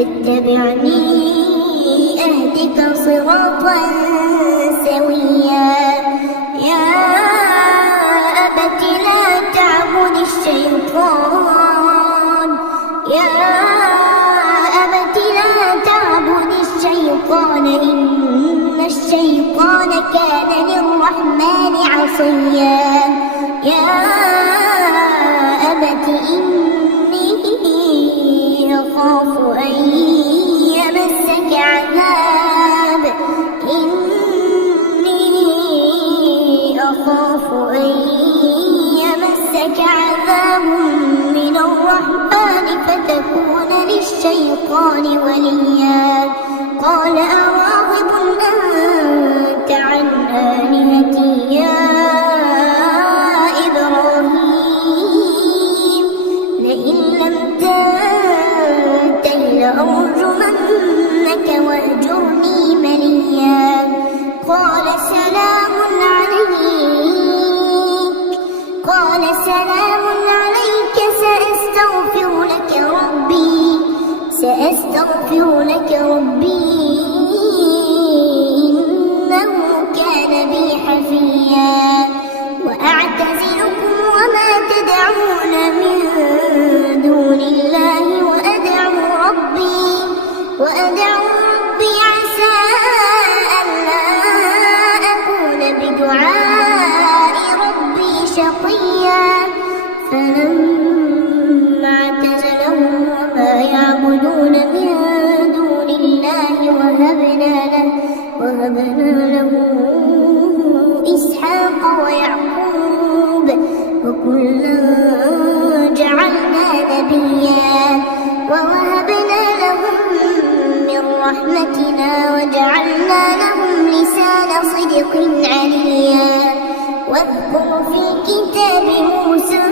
فاتبعني أهدك صراطا سويا. يا أبت لا تعبد الشيطان، يا أبت لا تعبد الشيطان إن الشيطان كان للرحمن عصيا. يا أبت إني أخاف أن يمسك عذاب، إني أخاف أن يمسك عذاب من الرحمن فتكون للشيطان وليا. قال أراغب أنت عن آلهتي يا إبراهيم؟ لئن لم تنته لأرجمنك واهجرني مليا. قال سلام عليك، قال سلام عليك سأستغفر لك ربي، سأستغفر لك ربي إنه كان بي حفيا. وأعتزلكم وما تدعون من دون الله وأدعو ربي عسى ألا أكون بدعاء ربي شقيا. فلما اعتزلهم وما يعبدون من دون الله وهبنا له إسحاق ويعقوب وكلا جعلنا نبيا. ووهبنا لهم من رحمتنا وجعلنا لهم لسان صدق عليا. واذكر في الكتاب موسى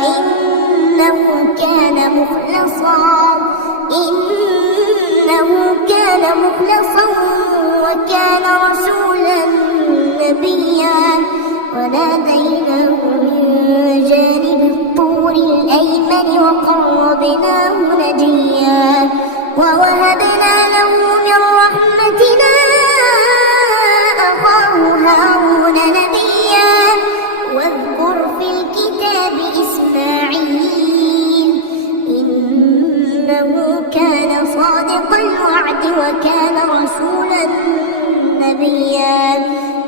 إنه كان مخلصا وكان رسولا نبيا. وناديناه من جانب الطور الأيمن وقربناه نجيا. ووهبنا له من رحمتنا أخاه هارون نبيا. واذكر في الكتاب إسماعيل إنه كان صادق الوعد وكان رسولا نبيا.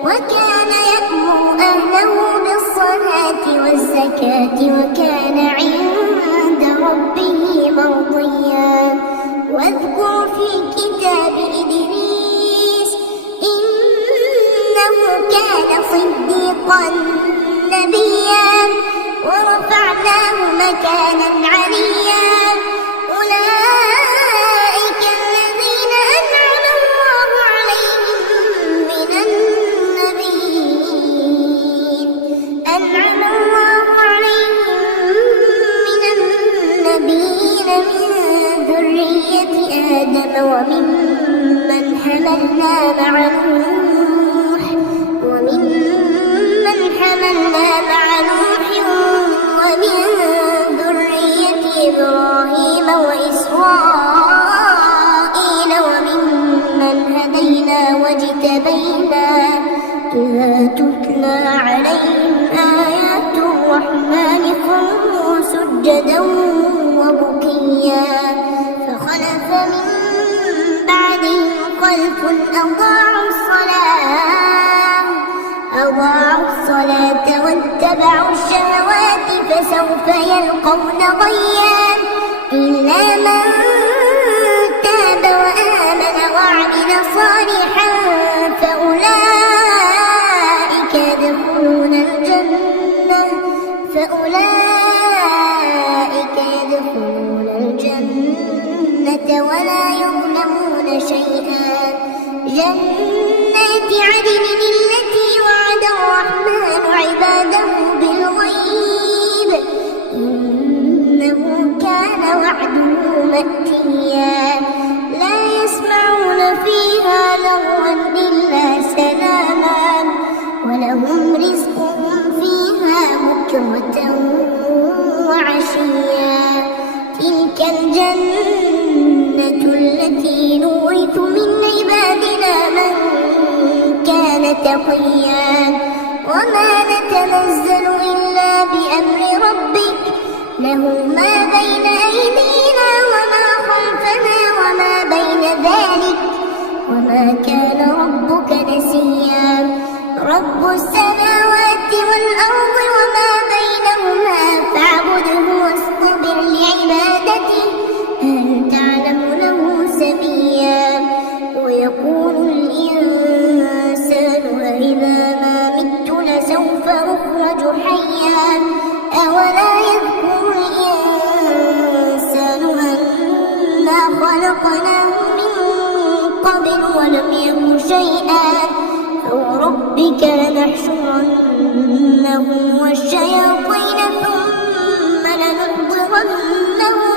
وكان يأمر أهله بالصلاة والزكاة وكان عند ربه مرضيا. واذكر في الكتاب إدريس إنه كان صديقا نبيا. ورفعناه مكانا عليا. أولئك الذين أنعم الله عليهم من النبيين من ذرية آدم وممن حملنا مع نوح ومن ذرية إبراهيم وإسرائيل وممن هدينا واجتبينا. إذا تتلى عليهم آيات الرحمن خروا سجدا وبكيا. فخلف من بعدهم خلف أضاعوا الصلاة واتبعوا الشهوات فسوف يلقون غيا. إلا من تاب وآمن وعمل صالحا فأولئك يدخلون الجنة ولا يظلمون شيئا. جنات عدن التي وعد الرحمن عباده بالغيب إنه كان وعده مأتيا. لا يسمعون فيها لغوا إلا سلاما ولهم رزقهم فيها بكرة وعشيا. تلك الجنة الجنة التي نورث من عبادنا من كان تقيا وما نتنزل إلا بأمر ربك له ما بين أيدينا وما خلفنا وما بين ذلك وما كان ربك نسيا رب السماوات والأرض وما بينهما فاعبده واصطبر لعبادته هل تعلم له سميا ويقول الإنسان أإذا ما مت لسوف أخرج حيا أولا يذكر الإنسان أنا خلقناه من قبل ولم يك شيئا فوربك لنحشرنهم والشياطين ثم لنحضرنهم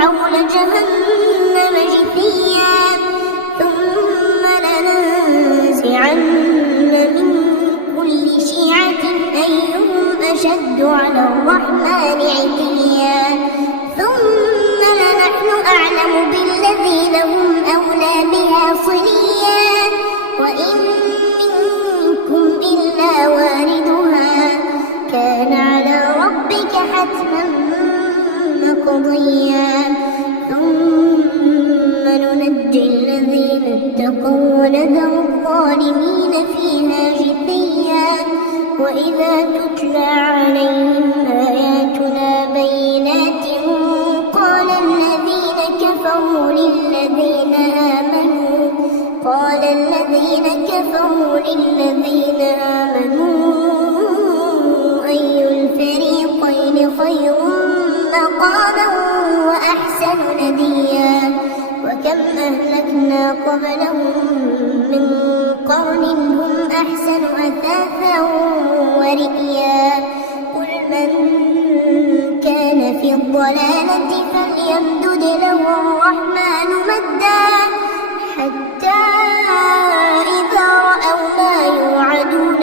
حول جهنم جثيا ثم لننزعن من كل شيعة أيهم أشد على الرحمن عتيا ثم لنحن أعلم بالذين هم أولى بها صليا وإن منكم إلا واردها كان على ربك حتما مقضيا ثم ننجي الذين اتقوا ونذر الظالمين فيها جثيا وإذا تتلى عليهم آياتنا بينات قال الذين كفروا للذين آمنوا أي الفريقين خير مقاما وأحسن نديا وكم أهلكنا قبلهم من قرن هم أحسن أثاثا ورئيا قل من كان في الضلالة فليمدد له الرحمن مدا حتى إذا رأوا ما يوعدون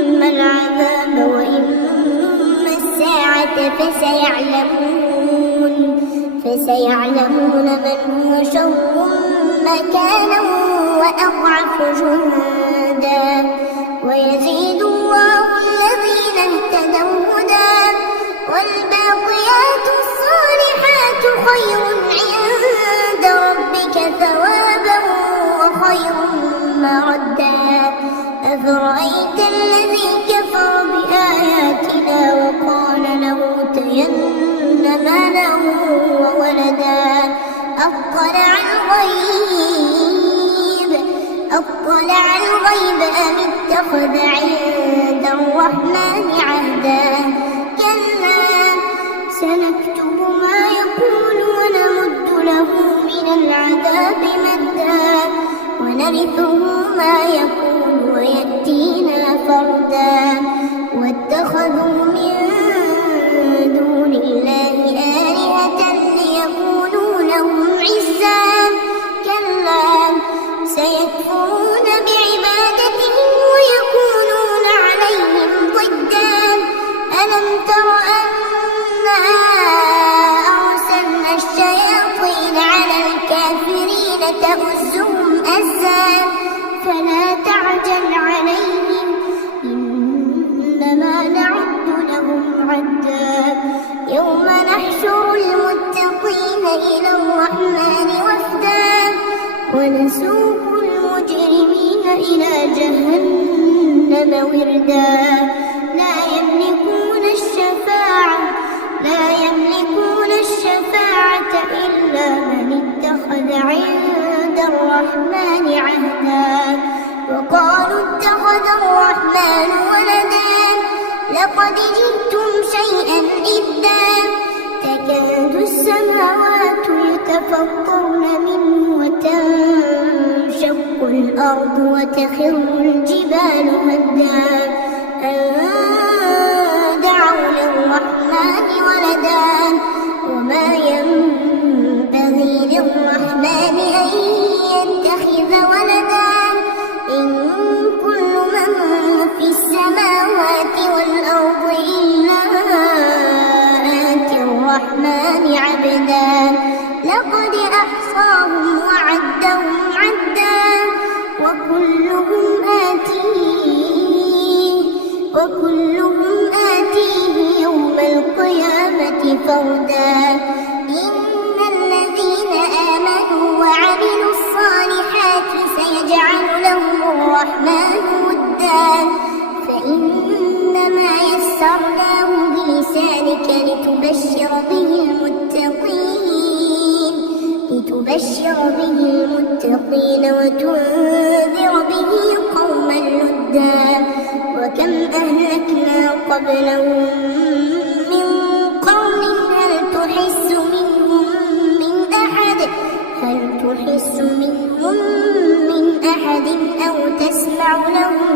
إما العذاب وإما الساعة فسيعلمون من هو شر مكانا وأضعف جندا ويزيد الله الذين اهتدوا هدى والباقيات الصالحات خير عند ربك ثوابا وخير مردا أفرأيت الذي كفر بآياتنا وقال لأوتين مالا وولدا أطلع الغيب أم اتخذ عند الرحمن عهدا كلا سنكتب ما يقول ونمد له من العذاب مدا ونرثه ما يقول ويأتينا فردا واتخذوا من دون الله آلهة ليكونوا لهم عزا كلا سيكفرون بعبادتهم ويكونون عليهم ضدا ألم تر أنا أرسلنا الشياطين على الكافرين تؤزهم أزا فلا تعجل عليهم إنما نعد لهم عدا يوم نحشر المتقين إلى الرحمن وفدا ونسوق المجرمين إلى جهنم وردا لا يملكون الشفاعة إلا من اتخذ عند الرحمن عهدا وقالوا اتخذ الرحمن ولدا لقد جئتم شيئا إدا تكاد السماوات يتفطرن منه وتنشق الأرض وتخر الجبال هدا أن دعوا للرحمن ولدا وما ينبغي للرحمن أن يتخذ ولدا إن كل من في السماوات والأرض إلا للرحمن عبدا لقد أحصاهم وعدهم عدا وكلهم آتيه يوم القيامة فردا إن الذين آمنوا وعملوا الصالحات سيجعل لهم الرحمن ودا فإنما يسرناه بلسانك لتبشر به المتقين وتنذر به قوما لدا وكم أهلكنا قبلهم من قرن هل تحس منهم من أحد أو تسمع لهم